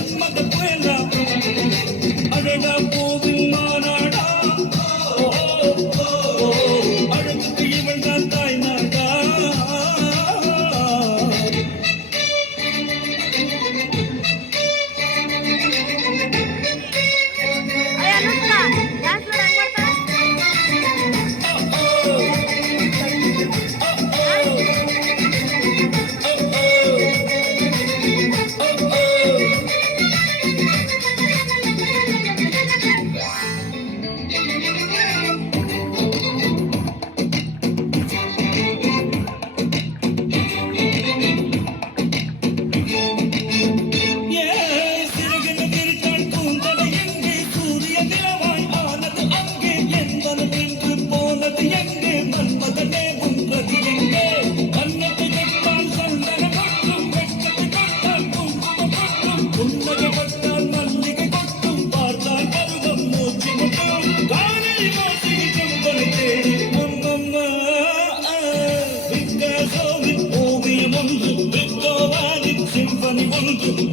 மன்மத புயலா அழகா பூவின் மாநாடா அழகுக்கு இவள் தான் தாய் நாடா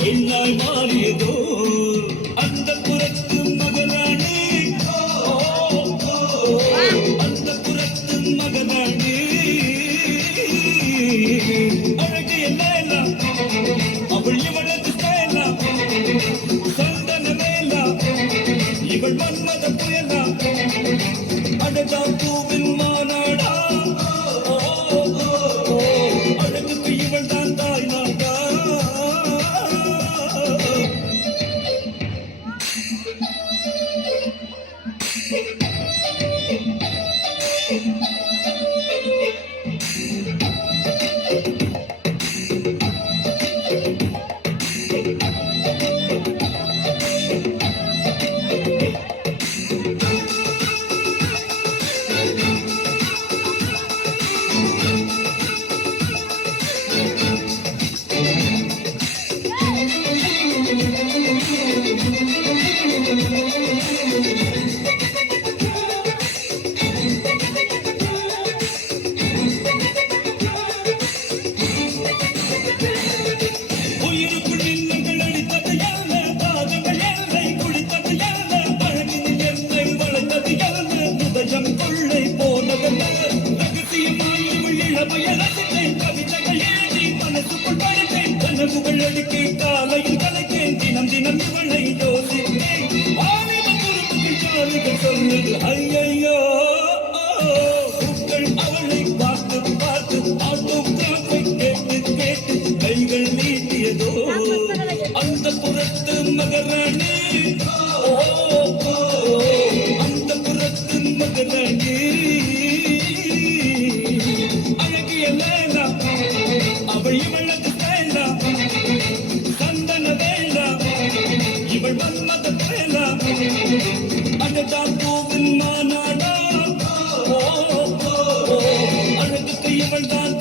என்னாய் மாறியதோ அந்த புறத்து மகனானே அந்த புறத்து மகனானே அழகு எல்லாம் அவள் இவளது ஸ்டைலா சந்தன மேலா இவள் மன்மத புயலா அழகா பூவின் மாநாடா அழகுக்கு இவள் தான் தாய் நாடா காலையில் கலைக்கேன் தினம் தினம் இவளை யோசித்தேன் சொன்னது ஐயோ பூக்கள் அவளை பார்த்து பார்த்து ஆட்டோகிராஃபை கேட்டு கேட்டு கைகள் நீட்டியதோ அந்த புறத்து மகராணி அந்த புறத்து மகராணி அழகிய லேலா அவள் இவளது ஸ்டைலா சந்தன வேலா இவள் மன்மத வேலா அழகா பூவின் மாநாடா அழகுக்கு இவள் தான்